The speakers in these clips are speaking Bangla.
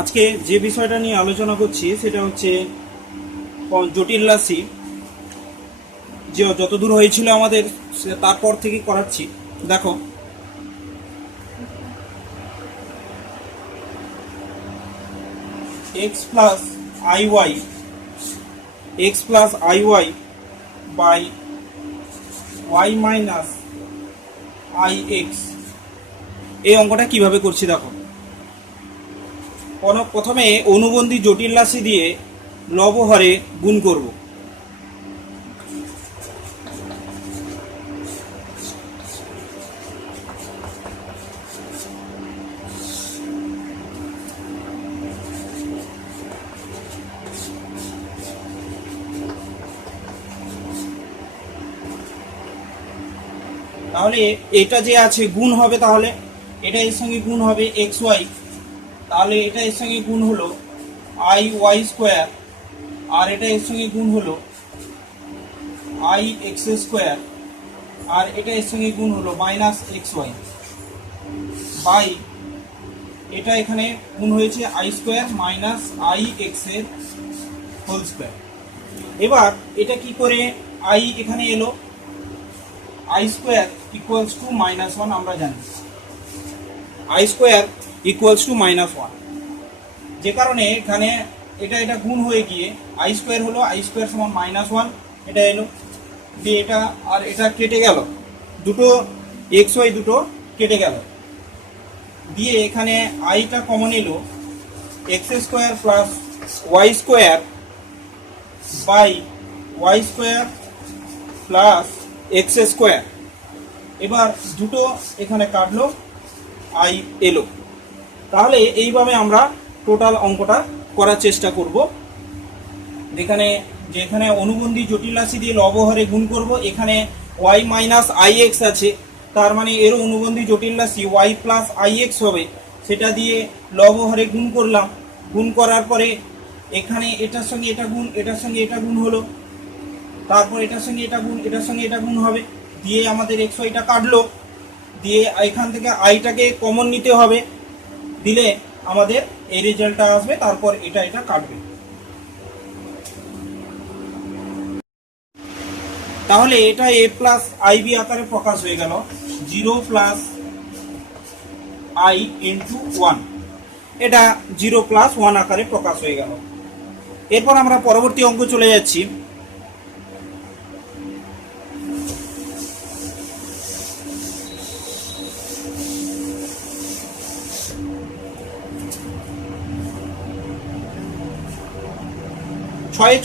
আজকে যে বিষয়টা নিয়ে আলোচনা করছি সেটা হচ্ছে জটিল রাশি, যে যতদূর হয়েছিল আমাদের তারপর থেকে করাচ্ছি। দেখো, x plus i y by y minus i x, এই অঙ্কটা কিভাবে করছি দেখো। প্রথমে অনুবন্ধী জটিল রাশি দিয়ে লব হরে গুণ করব। তাহলে এটা যে আছে গুণ হবে, তাহলে এটা এর সঙ্গে গুণ হবে এক্স ওয়াই, তাহলে এটা এর সঙ্গে গুণ হলো আই ওয়াই স্কোয়ার, আর এটা এর সঙ্গে গুণ হলো আই এক্স স্কোয়ার, আর এটা এর সঙ্গে গুণ হলো মাইনাস এক্স ওয়াই বাই এটা এখানে গুণ হয়েছে I square minus i x এর হোল স্কোয়ার। এবার এটা কি করে আই এখানে এলো, I square equals to minus one, আমরা জানি I square equals to minus one, যে কারণে এখানে এটা গুণ হয়ে গিয়ে আই স্কোয়ার হলো, আই স্কোয়ার সমান মাইনাস ওয়ান, এটা এলো দিয়ে এটা আর এটা কেটে গেল, দুটো এক্স ওয়াই দুটো কেটে গেল, দিয়ে এখানে আইটা কমন এলো, x square plus y square by y square plus x square. এবার দুটো এখানে কাটলো, আই এলো। তাহলে এইভাবে আমরা টোটাল অঙ্কটা করার চেষ্টা করব। যেখানে অনুবন্ধী জটিল রাশি দিয়ে লবহরে গুণ করব, এখানে ওয়াই মাইনাস আই এক্স আছে, তার মানে এর অনুবন্ধী জটিল রাশি ওয়াই প্লাস আই এক্স হবে, সেটা দিয়ে লবহরে গুণ করলাম। গুণ করার পরে এখানে এটার সঙ্গে এটা গুণ, এটার সঙ্গে এটা গুণ হলো, তারপর এটার সঙ্গে এটা গুণ, এটার সঙ্গে এটা গুণ হবে, দিয়ে আমাদের এক্স ওয়াইটা কাটলো, দিয়ে এখান থেকে আইটাকে কমন নিতে হবে, দিলে আমাদের এই রেজাল্টটা আসবে, তারপর এটা কাটবে। তাহলে এটা এ প্লাস আই বি আকারে প্রকাশ হয়ে গেল, 0 প্লাস আই ইন্টু 1, এটা 0 প্লাস 1 আকারে প্রকাশ হয়ে গেল। এরপর আমরা পরবর্তী অঙ্ক চলে যাচ্ছি।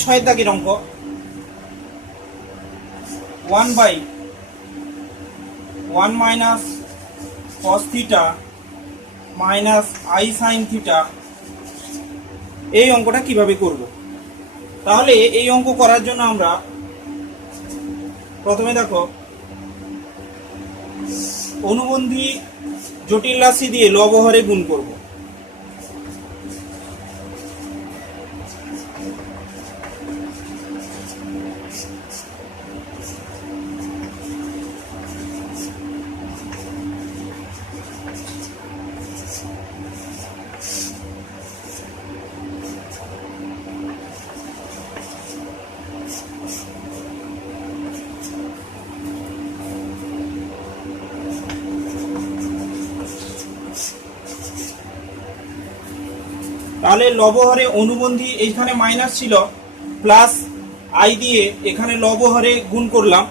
ছয় দাগের অঙ্ক, 1 by 1 minus cos theta minus i sine theta, এই অঙ্কটা কিভাবে করব। তাহলে এই অঙ্ক করার জন্য আমরা প্রথমে দেখো, অনুবন্ধী জটিল রাশি দিয়ে লবহরে গুণ করব। তাহলে লবহরে অনুবন্ধী এইখানে মাইনাস ছিল, প্লাস আই দিয়ে এখানে লবহরে গুণ করলাম,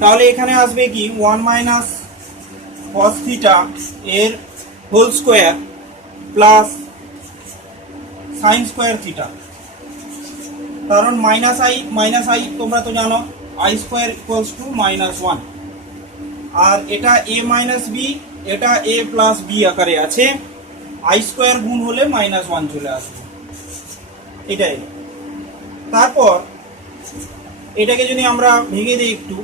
তাহলে এখানে আসবে কি 1 মাইনাস কস থিটা এর whole square plus sine square theta, কারণ মাইনাস আই তোমরা তো জানো i square equals to minus 1, আর এটা এ মাইনাস বি, এটা এ প্লাস বি আকারে আছে, আই স্কোয়ার গুণ হলে মাইনাস 1 চলে আসবে, এটাই। তারপর এটাকে যদি আমরা ভেঙে দিই একটু,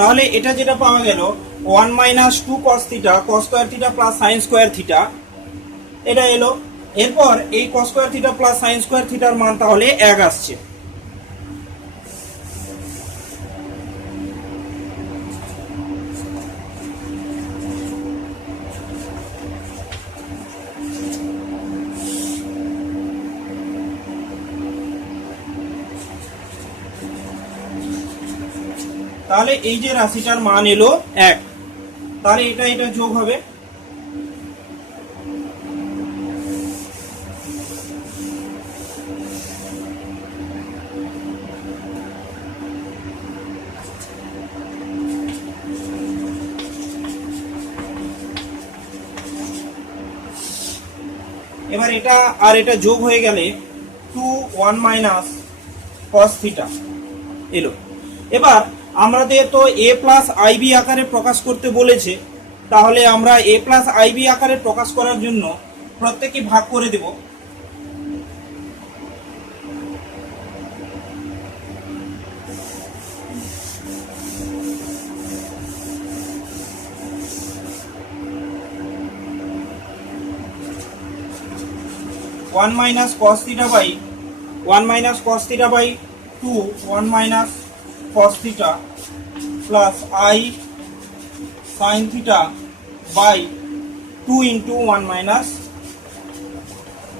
তাহলে এটা যেটা পাওয়া গেল 1 minus 2 cos theta cos square theta plus sine square theta, এটা এলো। এরপর এই cos square theta plus sine square থিটার মান তাহলে 1 আসছে। তাহলে এই যে রাশিটার মান এলো 1, তাহলে এটা এটা যোগ হবে। এবার এটা আর এটা যোগ হয়ে গেলে 1 মাইনাস কস থিটা এলো। এবার আমাদের তো a প্লাস আইবি আকারে প্রকাশ করতে বলেছে, তাহলে আমরা a প্লাস আইবি আকারে প্রকাশ করার জন্য প্রত্যেককে ভাগ করে দেব। One minus cos theta by 2 1 minus cos theta plus I sin theta by 2 into 1 minus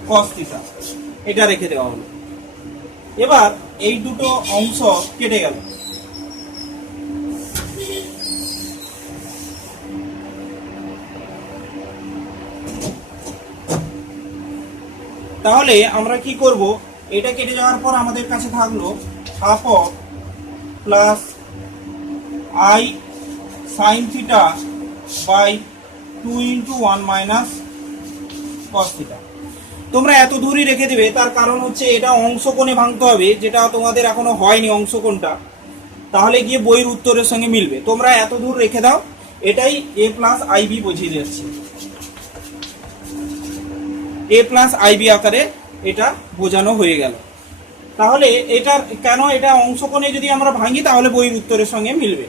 cos theta, এটা রেখে দেওয়া হলো। এবার এই দুটো অংশ কেটে গেল। তাহলে আমরা কি করব, এটা কেটে যাওয়ার পর আমাদের কাছে থাকলো half of plus I sin theta by 2 into 1 minus cos theta। তোমরা এত দূরই রেখে দেবে, তার কারণ হচ্ছে এটা অংশকোণে ভাঙতে হবে, যেটা তোমাদের এখনো হয়নি অংশকোণটা, তাহলে গিয়ে বইয়ের উত্তরের সঙ্গে মিলবে। তোমরা এত দূর রেখে দাও, এটাই a প্লাস আইবি বুঝিয়ে দিচ্ছি। a প্লাস আইবি আকারে এটা বোঝানো হয়ে গেল। তাহলে এটা কেন, এটা অংশকোণে যদি আমরা ভাঙি তাহলে বইয়ের উত্তরের সঙ্গে মিলবে।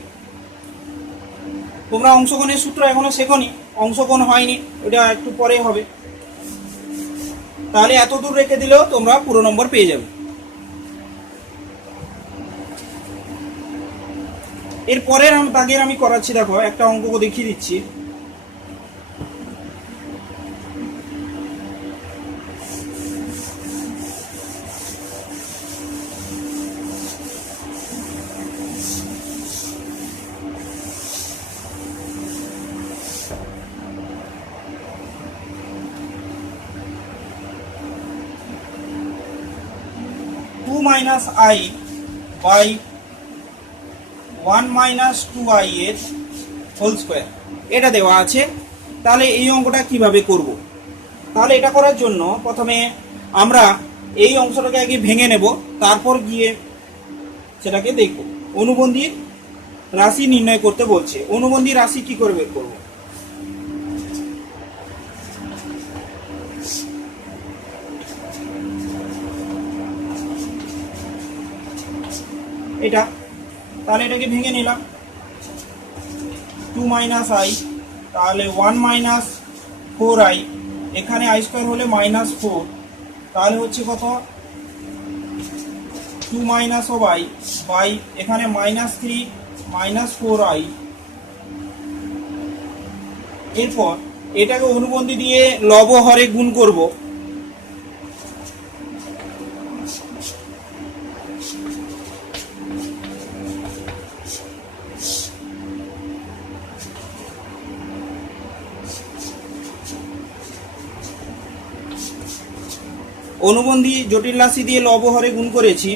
তোমরা অংশকোণের সূত্র এখনো শেখোনি, অংশকোণ হয়নি, ওটা একটু পরে হবে। তাহলে এত দূর রেখে দিলেও তোমরা পুরো নম্বর পেয়ে যাবে। এরপরের দাগের আমি করাচ্ছি, দেখো একটা অঙ্ক দেখিয়ে দিচ্ছি। Minus i by 1 minus 2i এর হোল স্কোয়ার, এটা দেওয়া আছে। তাহলে এই অঙ্কটা কিভাবে করব, তাহলে এটা করার জন্য প্রথমে আমরা এই অংশটাকে আগে ভেঙে নেব, তারপর গিয়ে সেটাকে দেখব। অনুবন্ধীর রাশি নির্ণয় করতে বলছে। অনুবন্ধী রাশি কি করে বের করব, এটা, তাহলে এটাকে ভেঙে নিলাম। 2 মাইনাস আই, তাহলে 1 মাইনাস 4i, এখানে আই স্কোয়ার হলে মাইনাস 4, তাহলে হচ্ছে কত 2 মাইনাস অফ আই বাই এখানে মাইনাস 3 মাইনাস 4i। এরপর এটাকে অনুবন্ধী দিয়ে লব হরে গুণ করব। অনুবন্ধী জটিল রাশি দিয়ে লব হরে গুণ করেছি।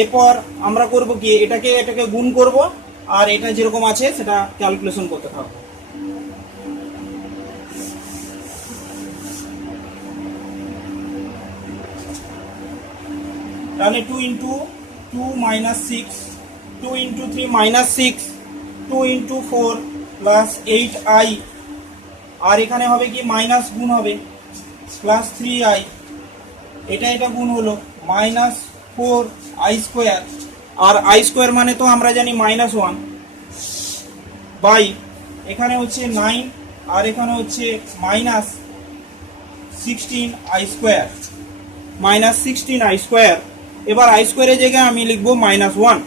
এরপর আমরা করব কি, এটাকে গুণ করব, আর এটা যেরকম আছে সেটা ক্যালকুলেশন করতে থাকবো। তাহলে 2 into 2 minus 6, 2 into 3 minus 6, 2 into 4 plus 8i, আর এখানে হবে কি মাইনাস গুণ হবে প্লাস 3i, এটা গুণ হলো মাইনাস 4i স্কোয়ার, আর আই স্কোয়ার মানে তো আমরা জানি -1, বাই এখানে হচ্ছে 9 আর এখানে হচ্ছে মাইনাস 16i² মাইনাস 16i²। এবার i² এর জায়গায় আমি লিখবো -1।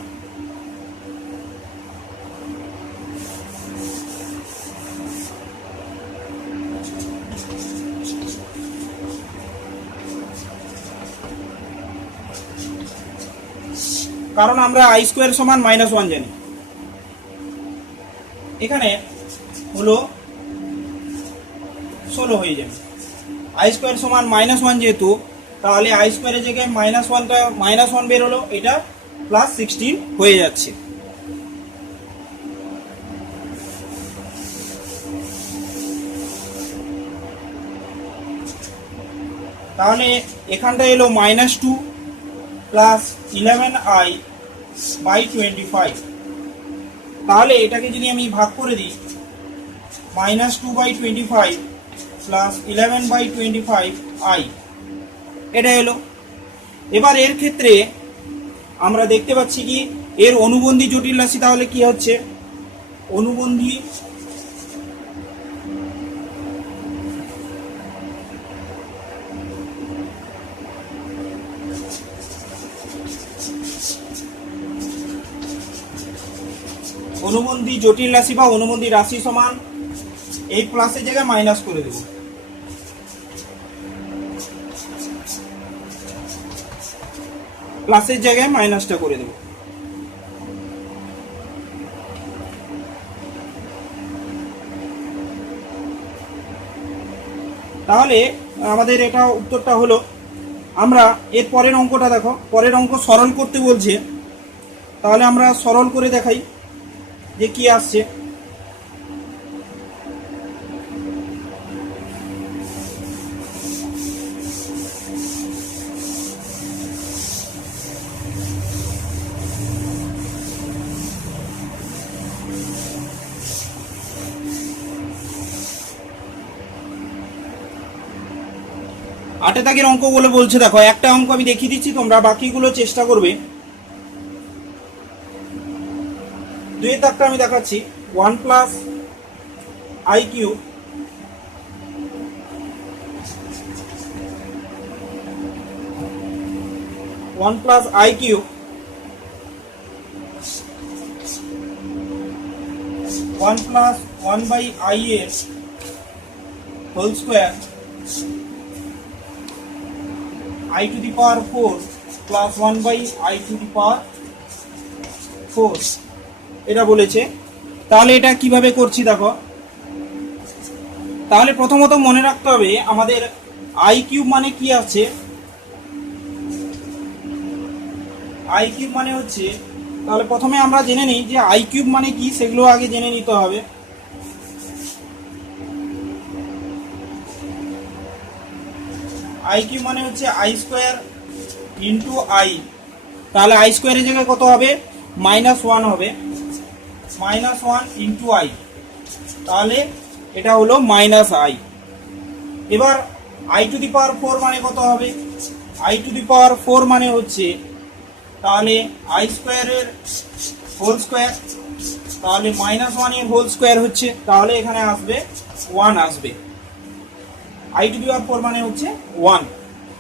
কারণ আমরা i² সমান -1 জানি। এখানে হলো 16 হয়ে যাবে। i² সমান -1 যেহেতু, তাহলে i² এর জায়গায় -1 বের হলো, এটা +16 হয়ে যাচ্ছে। তাহলে এখানটা এলো -2 প্লাস 11i/25। তাহলে এটাকে যদি আমি ভাগ করে দিই, -2/25 প্লাস 11/25i, এটা এলো। এবার এর ক্ষেত্রে আমরা দেখতে পাচ্ছি কি এর অনুবন্ধী জটিল রাশি তাহলে কি হচ্ছে, অনুবন্ধী জটিল রাশি বা অনুবন্ধী রাশি সমান এই প্লাসের জায়গায় মাইনাস করে দেব। প্লাসের জায়গায় মাইনাসটা করে দেব। তাহলে আমাদের এটা উত্তরটা হলো। আমরা এর পরের অঙ্কটা দেখো, পরের অঙ্ক সরল করতে বলছে, তাহলে আমরা সরল করে দেখাই যে কি আসছে। আটে দাগের অঙ্কগুলো বলছে, দেখো একটা অঙ্ক আমি দেখিয়ে দিচ্ছি, তোমরা বাকিগুলো চেষ্টা করবে। 2 দাগটা আমি দেখাচ্ছি। 1 + i³ 1 + i³ 1 + 1/i এর whole square i⁴ plus 1/i⁴ এটা বলেছে। তাহলে এটা কিভাবে করছি দেখো। তাহলে প্রথমত মনে রাখতে হবে আমাদের i³ মানে কি আছে। i³ মানে হচ্ছে, তাহলে প্রথমে আমরা জেনে নিই যে i³ মানে কি, সেগুলো আগে জেনে নিতে হবে। i³ মানে হচ্ছে i² ইন্টু i। তাহলে i² এর জায়গায় কত হবে, -1 হবে, -1 ইন্টু i। তাহলে এটা হলো -i। এবার i⁴ মানে কত হবে, i⁴ মানে হচ্ছে, তাহলে i² এর হোল স্কোয়ার, তাহলে -1 এর হোল স্কোয়ার হচ্ছে, তাহলে এখানে আসবে 1 আসবে। i⁴ মানে হচ্ছে 1।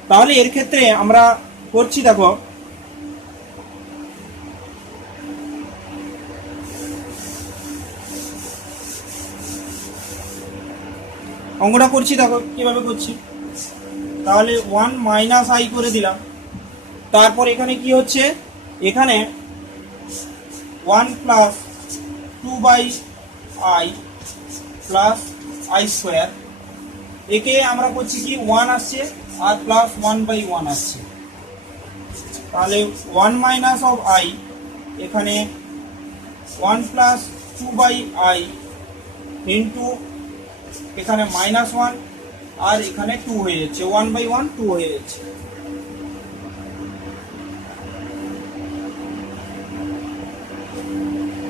তাহলে এর ক্ষেত্রে আমরা করছি, দেখো অঙ্কটা করছি, দেখো কিভাবে করছি। তাহলে 1 - i করে দিলাম। তারপর এখানে কি হচ্ছে, এখানে 1 + 2/i প্লাস i², একে আমরা করছি কি 1 আসছে আর প্লাস 1/1 আসছে। তাহলে 1 - i, এখানে 1 + 2/i ইন্টু এখানে -1 আর এখানে 2 হয়ে যাচ্ছে, 1/1 2 হয়ে যাচ্ছে।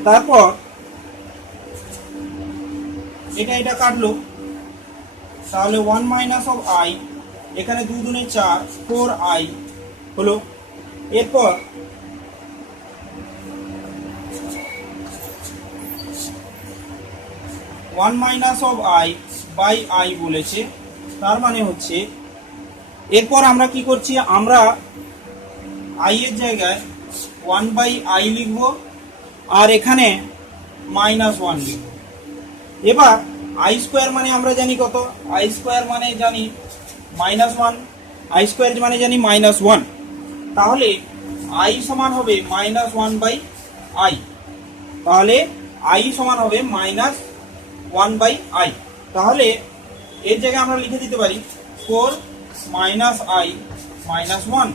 তারপর এটা কাটলো, তাহলে 1 - i, এখানে 2 দুনে 4, 4i হলো। এরপর one minus of i by i বলেছে, তার মানে হচ্ছে এরপর আমরা কি করছি, আমরা আই এর জায়গায় ওয়ান বাই আই লিখব আর এখানে মাইনাস ওয়ান লিখব। এবার আই স্কোয়ার মানে আমরা জানি কত, আই স্কোয়ার মানে জানি মাইনাস ওয়ান, আই স্কোয়ার মানে জানি মাইনাস ওয়ান, তাহলে আই সমান হবে মাইনাস ওয়ান বাই আই, তাহলে আই সমান হবে মাইনাস ওয়ান বাই আই। তাহলে এর জায়গায় আমরা লিখে দিতে পারি four minus I minus one,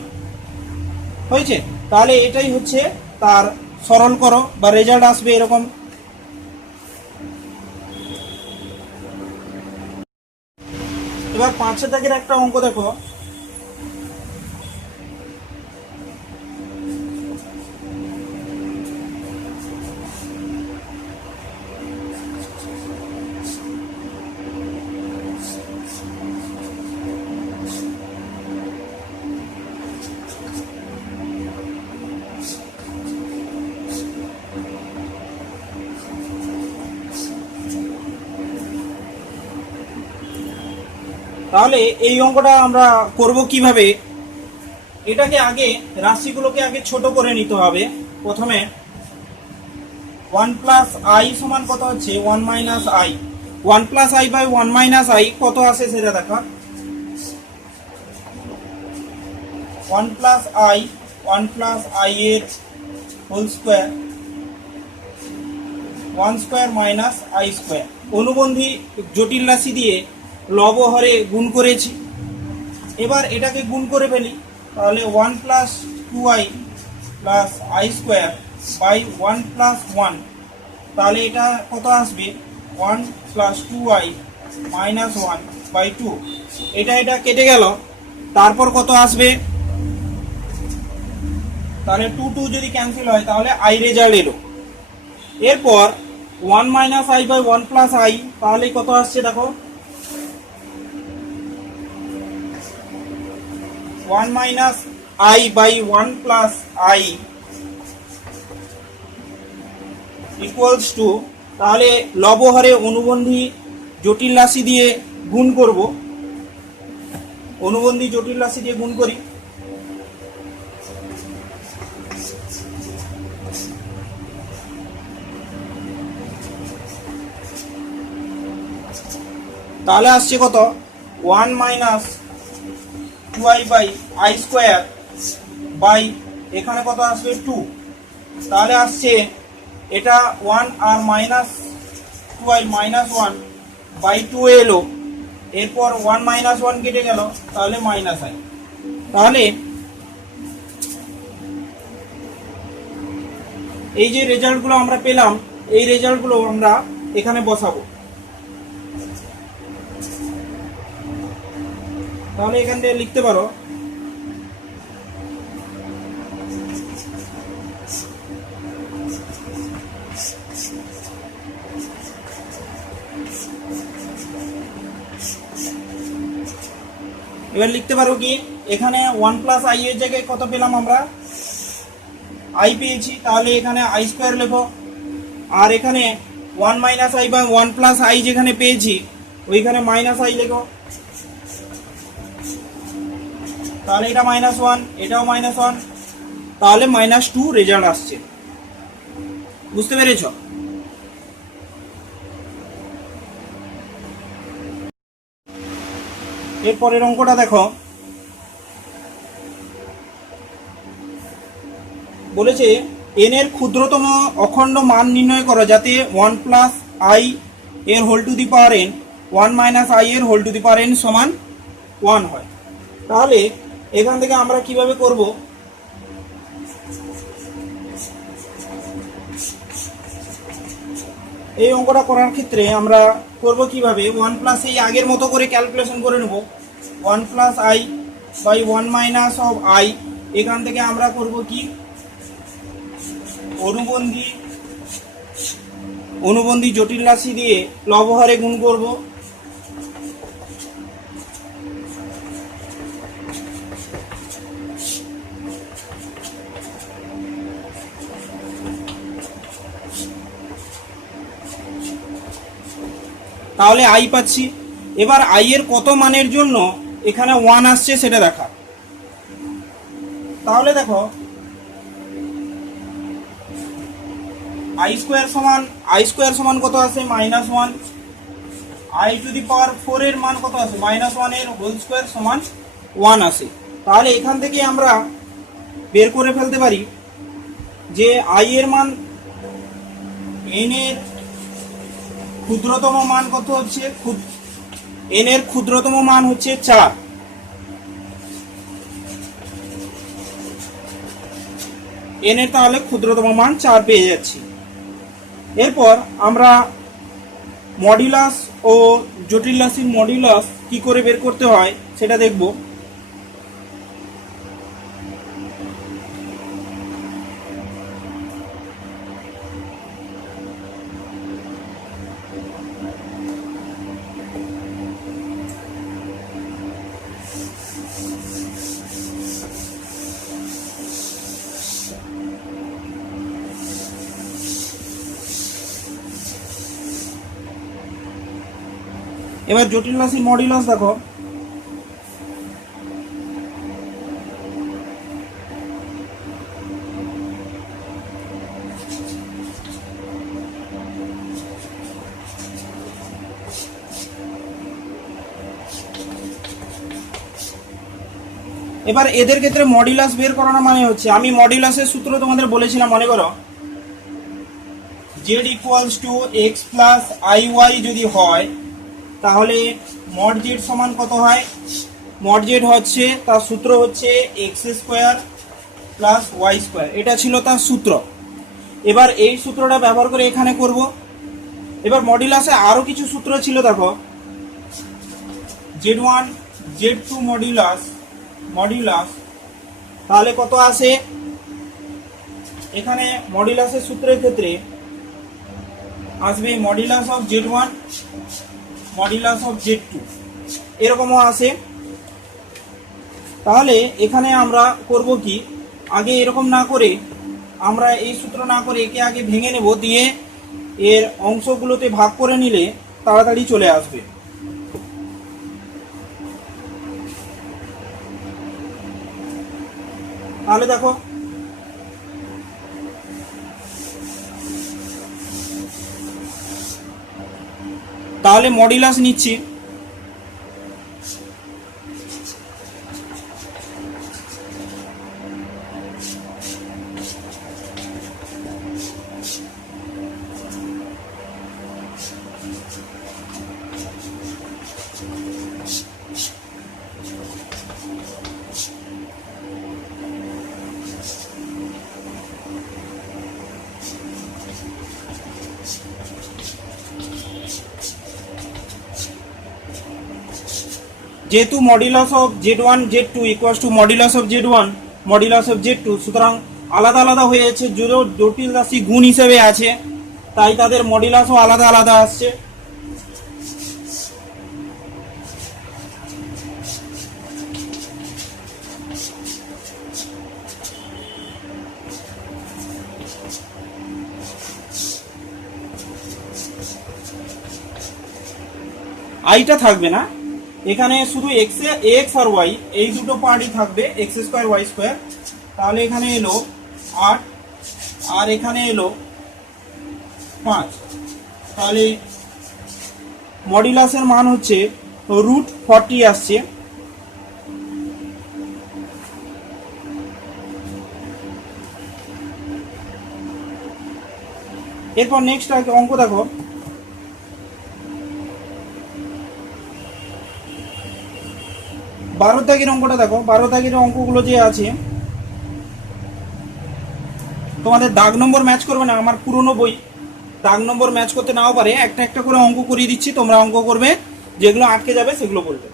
হয়েছে। তাহলে এটাই হচ্ছে তার সরল করো বা রেজাল্ট আসবে এরকম। এবার 5 দাগের একটা অঙ্ক দেখো, তাহলে এই অঙ্কটা আমরা করব কিভাবে, এটাকে আগে রাশিগুলোকে আগে ছোট করে নিতে হবে। প্রথমে 1 প্লাস আই সমান কত হচ্ছে 1 minus i, 1 plus i by 1 minus i কত আসে সেটা দেখো, 1 প্লাস আই, 1 প্লাস আই এর whole square, 1 square minus i square. অনুবন্ধী জটিল রাশি দিয়ে লব হরে গুণ করেছি, এবার এটাকে গুণ করে ফেলি, তাহলে 1 plus 2i plus i square by 1 plus 1, তাহলে এটা কত আসবে 1 প্লাস 2i মাইনাস 1 বাই 2, এটা কেটে গেল, তারপর কত আসবে, তাহলে 2 যদি ক্যান্সেল হয় তাহলে আই রেজাল্ট এলো। এরপর 1 minus i by 1 plus i, তাহলে কত আসছে দেখো 1 minus i by 1 plus i equals to, তাহলে লবহরে অনুবন্ধী জটিল রাশি দিয়ে গুণ করব, অনুবন্ধী জটিল রাশি দিয়ে গুণ করি, তাহলে আসছে কত 1 minus 2i by i square by এখানে কত আসবে 2, তাহলে আসছে এটা 1 আর মাইনাস 2i মাইনাস 1 বাই 2 এলো, এরপর 1 মাইনাস 1 কেটে গেল, তাহলে মাইনাস আই। তাহলে এই যে রেজাল্টগুলো আমরা পেলাম, এই রেজাল্টগুলো আমরা এখানে বসাবো, তাহলে এখান থেকে লিখতে পারো এবার লিখতে পারো কি, এখানে 1 প্লাস আই এর জায়গায় কত পেলাম আমরা, আই পেয়েছি, তাহলে এখানে আই স্কোয়ার লেখো, আর এখানে 1 মাইনাস আই বা 1 প্লাস আই যেখানে পেয়েছি ওইখানে মাইনাস আই লেখো, তাহলে এটা মাইনাস 1, এটাও মাইনাস 1, তাহলে মাইনাস 2 রেজাল্ট আসছে। বুঝতে পেরেছ? এরপরের অঙ্কটা দেখো, বলেছে n এর ক্ষুদ্রতম অখণ্ড মান নির্ণয় করো যাতে 1 প্লাস আই এর whole to the power n 1 minus i এর whole to the power n সমান 1 হয়। তাহলে এখান থেকে আমরা কিভাবে করব, এই অঙ্কটা করার ক্ষেত্রে আমরা করব কিভাবে, 1 প্লাস এই আগের মতো করে ক্যালকুলেশন করে নেব, 1 plus i by 1 minus of i, এখান থেকে আমরা করব কি অনুবন্ধী জটিল রাশি দিয়ে লবহরে গুণ করব, তাহলে আই পাচ্ছি। এবার আই এর কত মানের জন্য এখানে 1 আসছে সেটা দেখা। তাহলে দেখো আই স্কোয়ার সমান কত আসে -1, আই টু দি পাওয়ার 4 এর মান কত আসে -1 এর হোল স্কোয়ার সমান 1 আসে। তাহলে এখান থেকে আমরা বের করে ফেলতে পারি যে আই এর মান এন এর ক্ষুদ্রতম মান কত হচ্ছে, এন এর ক্ষুদ্রতম মান হচ্ছে 4। এন এর তাহলে ক্ষুদ্রতম মান 4 পেয়ে যাচ্ছি। এরপর আমরা মডুলাস ও জটিল রাশির মডুলাস কি করে বের করতে হয় সেটা দেখব। এবার জটিল রাশির মডুলাস দেখো, এবার এদের ক্ষেত্রে মডুলাস বের করানো মানে হচ্ছে, আমি মডুলাসের সূত্র তোমাদের বলেছিলাম মনে করো, z equals to x plus i y যদি হয় তাহলে মড জেড সমান কত হয়, মড জেড হচ্ছে তার সূত্র হচ্ছে x square plus y square, এটা ছিল তার সূত্র। এবার এই সূত্রটা ব্যবহার করে এখানে করব। এবার মডুলাসে আরো কিছু সূত্র ছিল দেখো, z1 z2 মডুলাস তাহলে কত আসে, এখানে মডুলাসের সূত্রের ক্ষেত্রে আসবে modulus of z1 modulus of z2 এরকমও আসে। তাহলে এখানে আমরা করব কি, আগে এরকম না করে আমরা এই সূত্র না করে একে আগে ভেঙে নেব, দিয়ে এর অংশগুলোতে ভাগ করে নিলে তাড়াতাড়ি চলে আসবে। তাহলে দেখো তাহলে মডুলাস নিচ্ছি, যেহেতু modulus of z1 z2 equals to modulus of z1 modulus of z2, সুতরাং আলাদা আলাদা হয়ে যাচ্ছে, যদিও জটিল রাশি গুণ হিসেবে আছে তাই তাদের মডুলাসও আলাদা আলাদা আসছে। আইটা থাকবে না, এখানে শুধু এক্স আর ওয়াই এই দুটো পার্টই থাকবে, এক্স স্কোয়ার ওয়াই স্কোয়ার। তাহলে এখানে এলো 8 আর এখানে এলো 5, তাহলে মডুলাসের মান হচ্ছে √40 আসছে। এরপর নেক্সট অঙ্ক দেখো, 12 দাগের অঙ্কটা দেখো। 12 দাগের অঙ্কগুলো যে আছে তোমাদের দাগ নম্বর ম্যাচ করবে না, আমার পুরনো বই দাগ নম্বর ম্যাচ করতে নাও পারে, একটা একটা করে অঙ্ক করিয়ে দিচ্ছি, তোমরা অঙ্ক করবে, যেগুলো আটকে যাবে সেগুলো বলবে।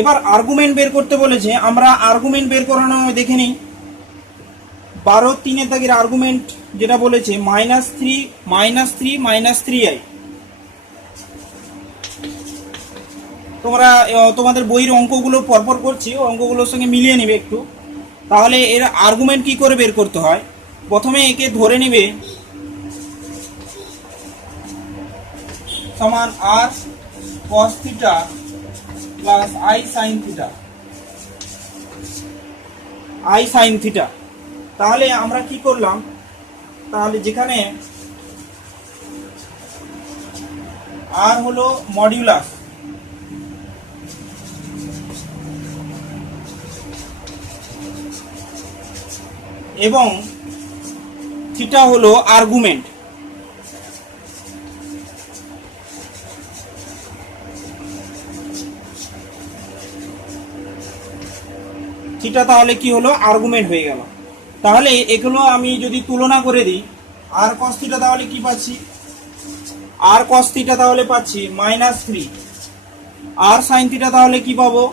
এবার আর্গুমেন্ট বের করতে বলেছে, আমরা আর্গুমেন্ট বের করানো দেখে নিই। 12-3 দাগের আর্গুমেন্ট যেটা বলেছে -3 তোমরা তোমাদের বইয়ের অঙ্কগুলো পরপর করছি, অঙ্কগুলোর সঙ্গে মিলিয়ে নেবে একটু। তাহলে এর আর্গুমেন্ট কি করে বের করতে হয়, প্রথমে একে ধরে নেবে সমান r cos theta plus i sin theta. তাহলে আমরা কি করলাম, তাহলে যেখানে r হলো মডিউলাস এবং থিটা হলো আর্গুমেন্ট, থিটা তাহলে কি হলো, আর্গুমেন্ট হয়ে গেল। তাহলে এগুলো আমি যদি তুলনা করে দিই, আর cos থিটা তাহলে কি পাচ্ছি, আর cos থিটা তাহলে পাচ্ছি -3, আর sin থিটা তাহলে কি পাবো,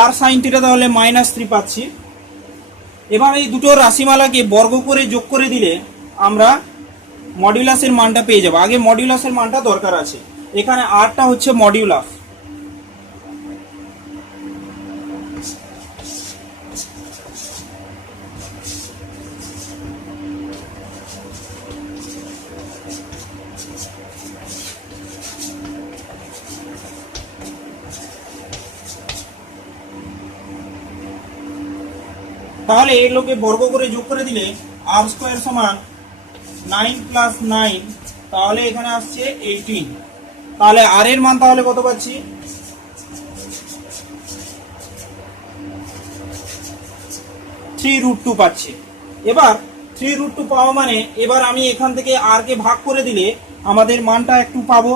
আর sin থিটা তাহলে -3 পাচ্ছি। এবার এই দুটো রাশিমালাকে বর্গ করে যোগ করে দিলে আমরা মডিউলাসের মানটা পেয়ে যাব। আগে মডিউলাসের মানটা দরকার আছে, এখানে আরটা হচ্ছে মডিউলাস। তাহলে এগুলোকে বর্গ করে যোগ করে দিলে r স্কয়ার সমান 9 + 9, তাহলে এখানে আসছে 18। তাহলে r এর মান তাহলে কত পাচ্ছি, 3√2 পাচ্ছি। এবার 3√2 পাওয়া মানে এবার আমি এখান থেকে r কে ভাগ করে দিলে আমাদের মানটা একটু পাবো।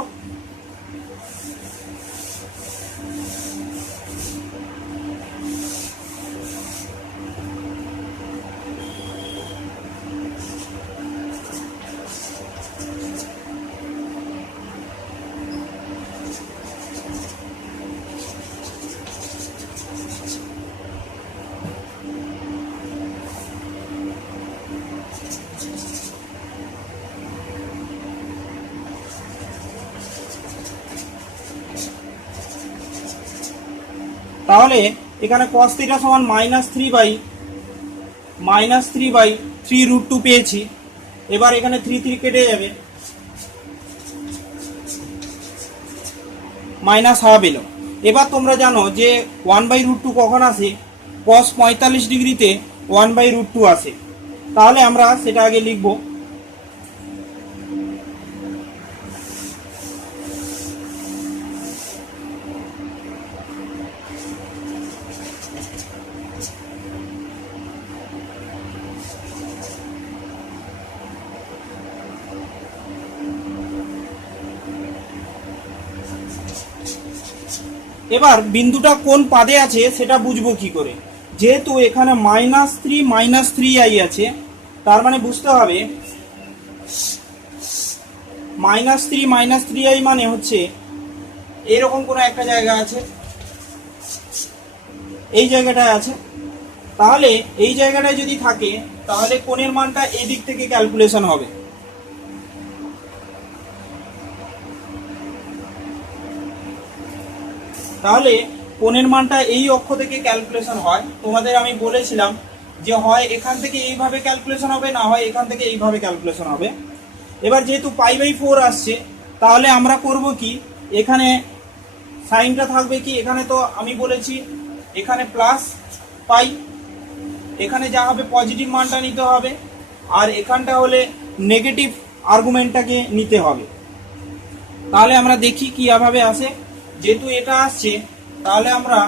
তাহলে এখানে cos থিটা সমান -3/3√2 পেয়েছি। এবার এখানে 3 কেটে যাবে, -1/2 এলো। এবার তোমরা জানো যে 1/√2 কখন আসে, cos 45 ডিগ্রিতে 1/√2 আসে। তাহলে আমরা সেটা আগে লিখব। এবার বিন্দুটা কোন পাদে আছে সেটা বুঝবো কি করে, যেহেতু এখানে -3 আছে, তার মানে বুঝতে হবে -3 মানে হচ্ছে এরকম কোনো একটা জায়গা আছে, এই জায়গাটায় আছে। তাহলে এই জায়গাটায় যদি থাকে তাহলে কোণের মানটা এই দিক থেকে ক্যালকুলেশন হবে। তাহলে কোণের মানটা এই অক্ষ থেকে ক্যালকুলেশন হয়। তোমাদের আমি বলেছিলাম যে হয় এখান থেকে এইভাবে ক্যালকুলেশন হবে, না হয় এখান থেকে এইভাবে ক্যালকুলেশন হবে। এবার যেহেতু π/4 আসছে, তাহলে আমরা করব কি, এখানে সাইনটা থাকবে কি, এখানে তো আমি বলেছি এখানে +π, এখানে যা হবে পজিটিভ মানটা নিতে হবে, আর এখানটা হলে নেগেটিভ আর্গুমেন্টটাকে নিতে হবে। তাহলে আমরা দেখি কিভাবে আসে। যেহেতু এটা আসছে তাহলে আমরা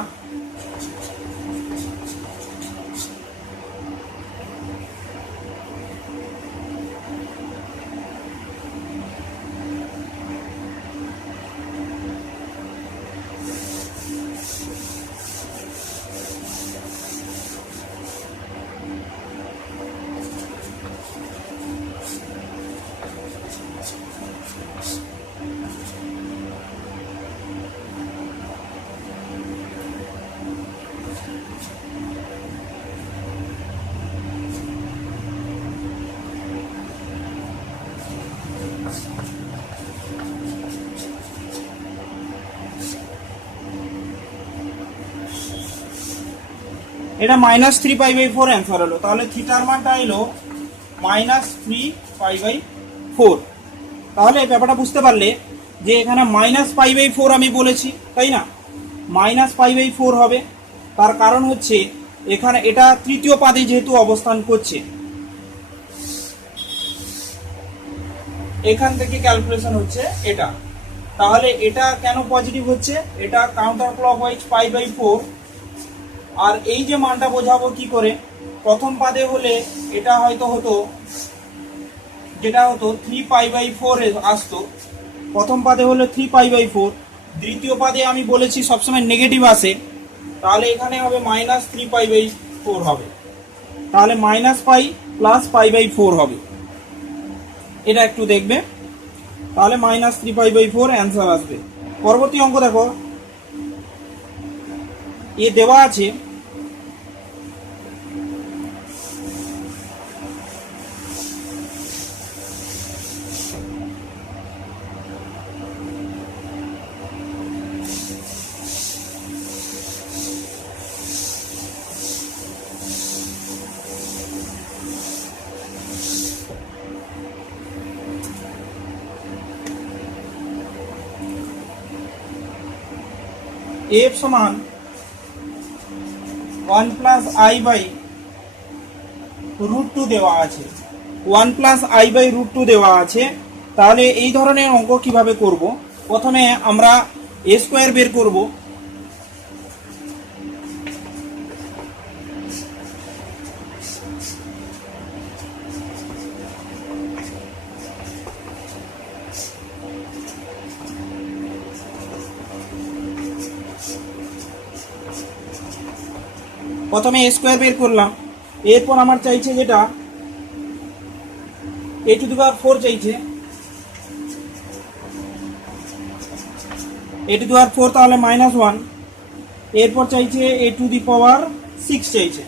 এটা -3π/4 অ্যান্সার হলো। তাহলে থিটার মানটা এলো -3π/4। তাহলে ব্যাপারটা বুঝতে পারলে যে এখানে -π/4 আমি বলেছি, তাই না? -π/4 হবে, তার কারণ হচ্ছে এখানে এটা তৃতীয় পাদে যেহেতু অবস্থান করছে, এখান থেকে ক্যালকুলেশন হচ্ছে এটা। তাহলে এটা কেন পজিটিভ হচ্ছে? এটা কাউন্টার ক্লকওয়াইজ π/4। আর এই যে মানটা বোঝাবো কি করে, প্রথম পাদে হলে এটা হয়তো হতো, যেটা হতো 3π/4 আসতো, প্রথম পাদে হলে 3π/4, দ্বিতীয় পাদে আমি বলেছি সবসময় নেগেটিভ আসে, তাহলে এখানে হবে -3π/4 হবে। তাহলে -π + π/4 হবে, এটা একটু দেখবে। তাহলে -3π/4 অ্যান্সার আসবে। পরবর্তী অঙ্ক দেখো, এ দেওয়া আছে f সমান 1 + i/√2 দেওয়া আছে, 1 + i/√2 দেওয়া আছে। তাহলে এই ধরনের অঙ্ক কিভাবে করব? প্রথমে আমরা a স্কয়ার বের করব। প্রথমে a স্কয়ার বের করলাম, এরপর আমার চাইছে যেটা a⁴ চাইছে, a⁴ তাহলে -1, এরপর চাইছে a⁶ চাইছে,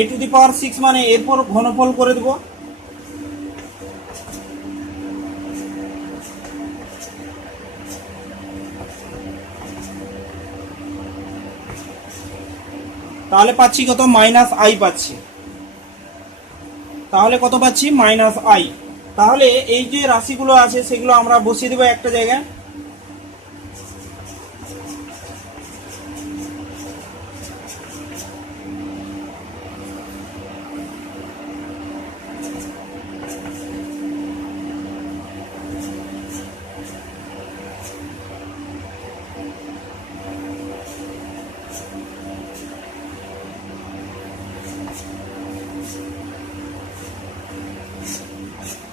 a⁶ মানে এরপর ঘনফল করে দেব। তাহলে পাচ্ছি কত? -i পাচ্ছি। তাহলে কত পাচ্ছি? -i। তাহলে এই যে রাশিগুলো আছে সেগুলো আমরা বসিয়ে দেবো একটা জায়গায়।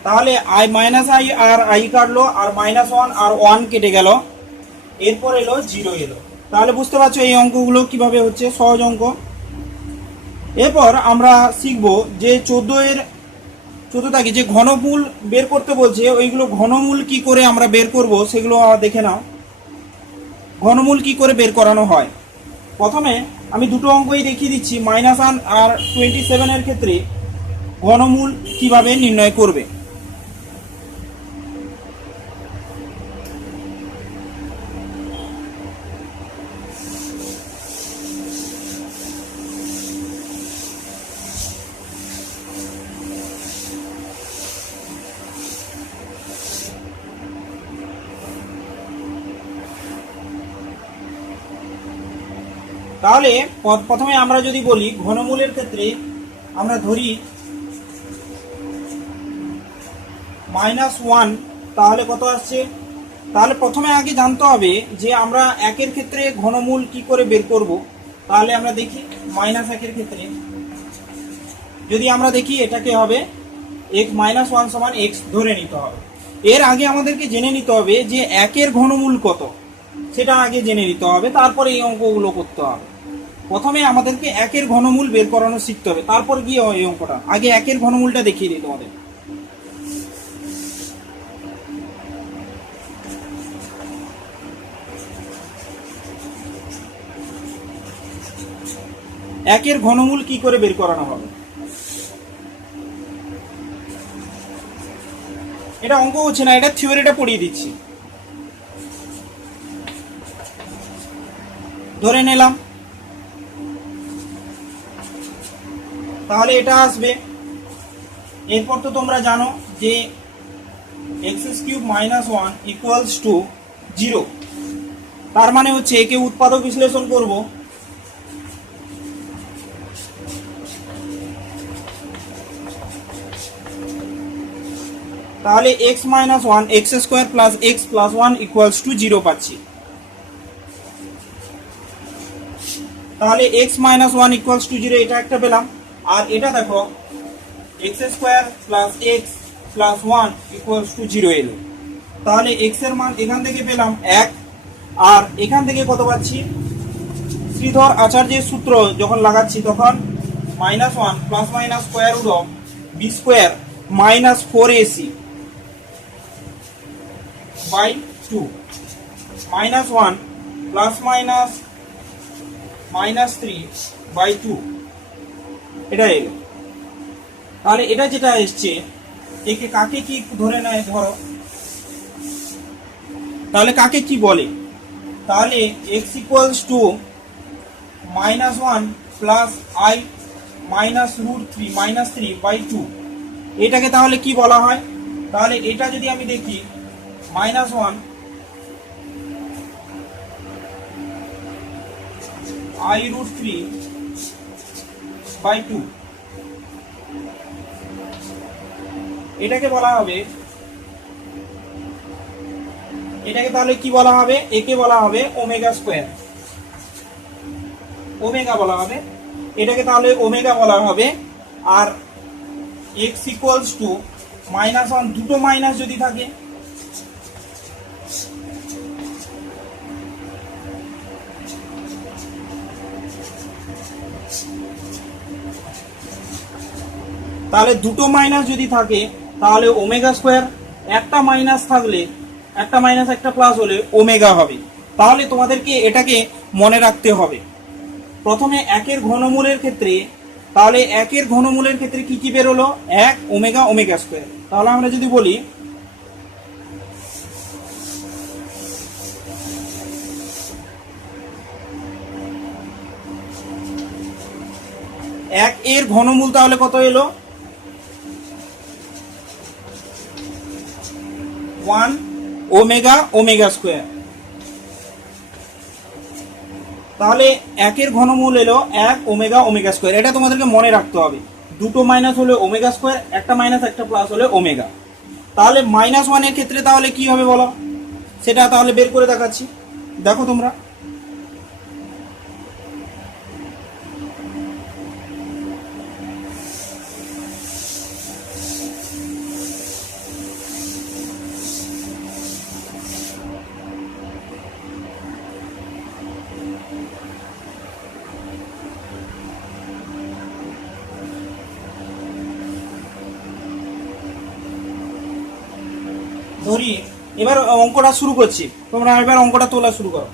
তাহলে i আর i কাটলো, আর -1 আর 1 কেটে গেল, এরপর এলো 0 এলো। তাহলে বুঝতে পারছো এই অঙ্কগুলো কিভাবে হচ্ছে, সহজ অঙ্ক। এরপর আমরা শিখব যে 14 যে ঘনমূল বের করতে বলছে, ওইগুলো ঘনমূল কি করে আমরা বের করব সেগুলো দেখে নাও। ঘনমূল কি করে বের করানো হয়, প্রথমে আমি দুটো অঙ্কই দেখিয়ে দিচ্ছি। -1 আর 27 এর ক্ষেত্রে ঘনমূল কিভাবে নির্ণয় করবে। তাহলে প্রথমে আমরা যদি বলি ঘনমূলের ক্ষেত্রে আমরা ধরি -1, তাহলে কত আসছে? তাহলে প্রথমে আগে জানতে হবে যে আমরা একের ক্ষেত্রে ঘনমূল কি করে বের করব। তাহলে আমরা দেখি -1 এর ক্ষেত্রে যদি আমরা দেখি এটাকে হবে -1 সমান x ধরে নিতে হবে। এর আগে আমাদেরকে জেনে নিতে হবে যে একের ঘনমূল কত, সেটা আগে জেনে নিতে হবে, তারপরে এই অঙ্কগুলো করতে হবে। প্রথমে আমাদেরকে একের ঘনমূল বের করানো শিখতে হবে, তারপর গিয়ে এই অঙ্কটা। আগে একের ঘনমূলটা দেখিয়ে দিই তোমাদের। একের ঘনমূল কি করে বের করানো হবে? এটা অঙ্ক হচ্ছে না, এটা থিওরিটা পড়িয়ে দিচ্ছি। ধরে নিলাম, তাহলে এটা আসবে। এরপর তো তোমরা জানো যে x³ - 1 = 0। তার মানে হচ্ছে একে উৎপাদক বিশ্লেষণ করব। তাহলে x - 1 x² + x + 1 = 0 পাচ্ছি। তাহলে x - 1 = 0 এটা একটা পেলাম। আর এটা দেখো x² + x + 1 = 0 এলো। তাহলে x এর মান এখান থেকে পেলাম 1, আর এখান থেকে কত পাচ্ছি? শ্রীধর আচার্যের সূত্র যখন লাগাচ্ছি তখন -1 ± b² - 4ac / 2 -1 ± -3/2 এটা এলো। তাহলে এটা যেটা এসছে, একে কাকে কি ধরে নেয় ধরো, তাহলে কাকে কি বলে? তাহলে x = -1 + i -√3 - 3/2 এটাকে তাহলে কি বলা হয়? তাহলে এটা যদি আমি দেখি -1 i√3/2 এটাকে বলা হবে, এটাকে তাহলে কি বলা হবে? একে বলা হবে ওমেগা², ওমেগা বলা হবে। এটাকে তাহলে ওমেগা বলা হবে। আর x = -1, দুটো মাইনাস যদি থাকে, তাহলে দুটো মাইনাস যদি থাকে তাহলে ওমেগা², একটা মাইনাস থাকলে, একটা মাইনাস একটা প্লাস হলে ওমেগা হবে। তাহলে তোমাদেরকে এটাকে মনে রাখতে হবে। প্রথমে একের ঘনমূলের ক্ষেত্রে, তাহলে একের ঘনমূলের ক্ষেত্রে কি কি বেরোলো? 1 ওমেগা ওমেগা²। তাহলে আমরা যদি বলি এক এর ঘনমূল তাহলে কত এলো? 1 ওমেগা ওমেগা²। তাহলে একের ঘনমূল এলো 1 ওমেগা ওমেগা²। এটা তোমাদেরকে মনে রাখতে হবে। দুটো মাইনাস হলে ওমেগা², একটা মাইনাস একটা প্লাস হলে ওমেগা। তাহলে -1 এর ক্ষেত্রে তাহলে কি হবে বলো? সেটা তাহলে বের করে দেখাচ্ছি, দেখো তোমরা। ধরি এবার অঙ্কটা শুরু করছি, তোমরা এবার অঙ্কটা তোলা শুরু করো।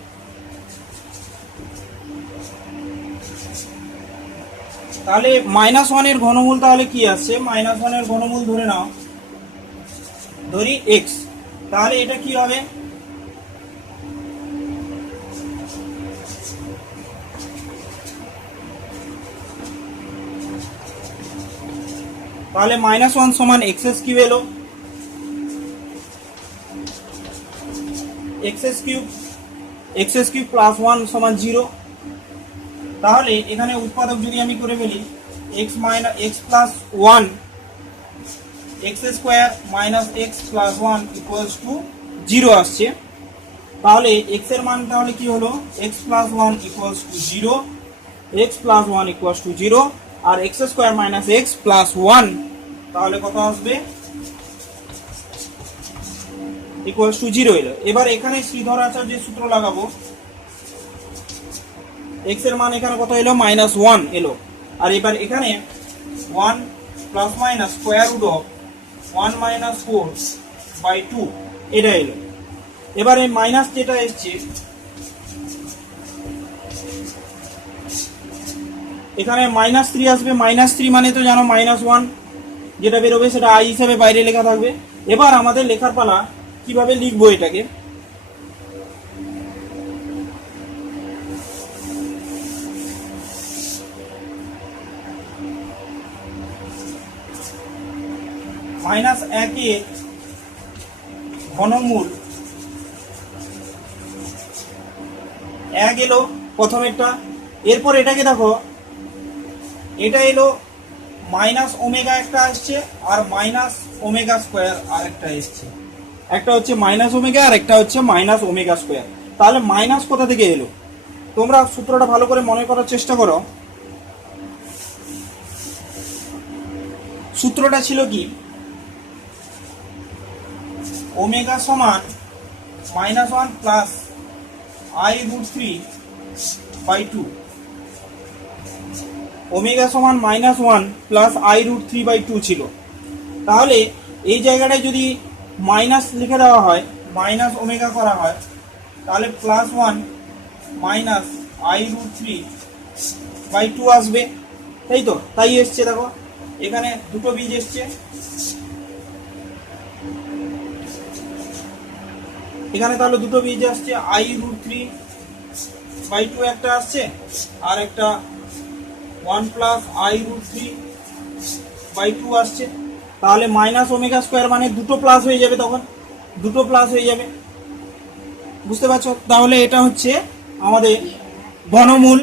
তাহলে -1 এর ঘনমূল তাহলে কি আসছে? -1 এর ঘনমূল ধরে নাও, ধরি x। তাহলে এটা কি হবে? তাহলে -1 সমান x³ এলো, x³ + 1 সমান 0। তাহলে এখানে উৎপাদক যদি আমি করে ফেলি, x + 1 x² - x + 1 = 0 আসছে। তাহলে x এর মান তাহলে কি হলো? x + 1 = 0, x + 1 = 0, আর x² - x + 1 তাহলে কত আসবে? =0 এলো। এবার এখানে শ্রীধর আচার্যের সূত্র লাগাবো। x এর মান এখানে কত এলো? -1 এলো। আর এবার এখানে 1 ± √1 - 4/2 এটা এলো। এবার এই মাইনাস যেটা এসছে, এখানে -3 আসবে, -3 মানে তো জানো -1, যেটা বেরোবে সেটা আই হিসাবে বাইরে লেখা থাকবে। এবার আমাদের লেখার পালা, কিভাবে লিখবো এটাকে। -1 ঘনমূল 1 এলো প্রথমেরটা। এরপর এটাকে দেখো, এটা এলো -ওমেগা একটা আসছে, আর -ওমেগা² আর একটা এসছে। একটা হচ্ছে -ওমেগা আর একটা হচ্ছে -ওমেগা²। তাহলে মাইনাস কোথা থেকে এলো? তোমরা সূত্রটা ভালো করে মনে করার চেষ্টা করো। সূত্রটা ছিল কি, ওমেগা সমান -1 প্লাস i√3/2। ওমেগা সমান -1 প্লাস i√3/2 ছিল। তাহলে এই জায়গাটায় যদি মাইনাস লিখে দেওয়া হয়, -ওমেগা করা হয়, তাহলে +1 মাইনাস i√3/2 আসবে, তাই তো? তাই এসছে, দেখো এখানে দুটো বীজ এসছে। এখানে তাহলে দুটো বীজ আসছে, i√3/2 একটা আসছে, আর একটা 1 প্লাস i√3/2 আসছে। তাহলে -ওমেগা² মানে দুটো প্লাস হয়ে যাবে, তখন দুটো প্লাস হয়ে যাবে, বুঝতে পারছো? তাহলে এটা হচ্ছে আমাদের ঘনমূল।